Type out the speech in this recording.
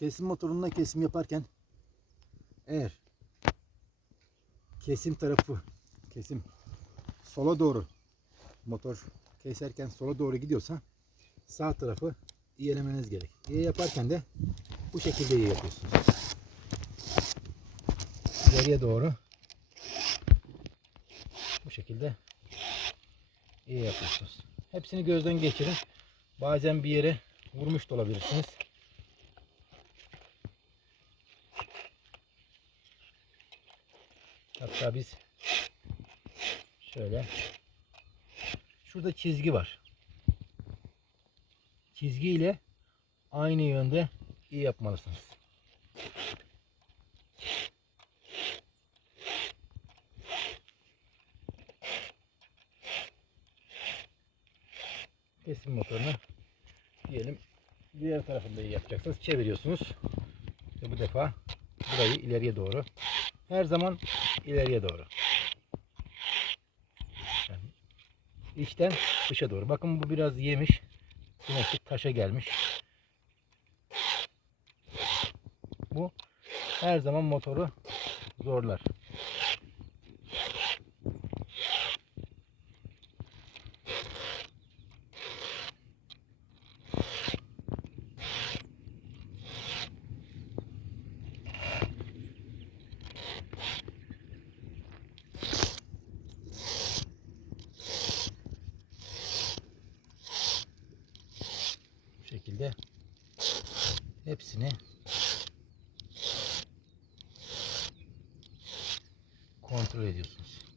Kesim motorunda kesim yaparken eğer kesim tarafı kesim sola doğru motor keserken sola doğru gidiyorsa sağ tarafı iyelemeniz gerek. İyi yaparken de bu şekilde iyi yapıyorsunuz. İleriye doğru bu şekilde iyi yapıyorsunuz. Hepsini gözden geçirin. Bazen bir yere vurmuş da olabilirsiniz. Hatta biz şöyle şurada çizgi var. Çizgi ile aynı yönde iyi yapmalısınız. Kesim motorunu diyelim diğer tarafında iyi yapacaksınız. Çeviriyorsunuz. Ve bu defa burayı ileriye doğru. Her zaman ileriye doğru. Yani içten dışa doğru. Bakın bu biraz yemiş. Ki taşa gelmiş. Bu her zaman motoru zorlar. Bu şekilde hepsini kontrol ediyorsunuz.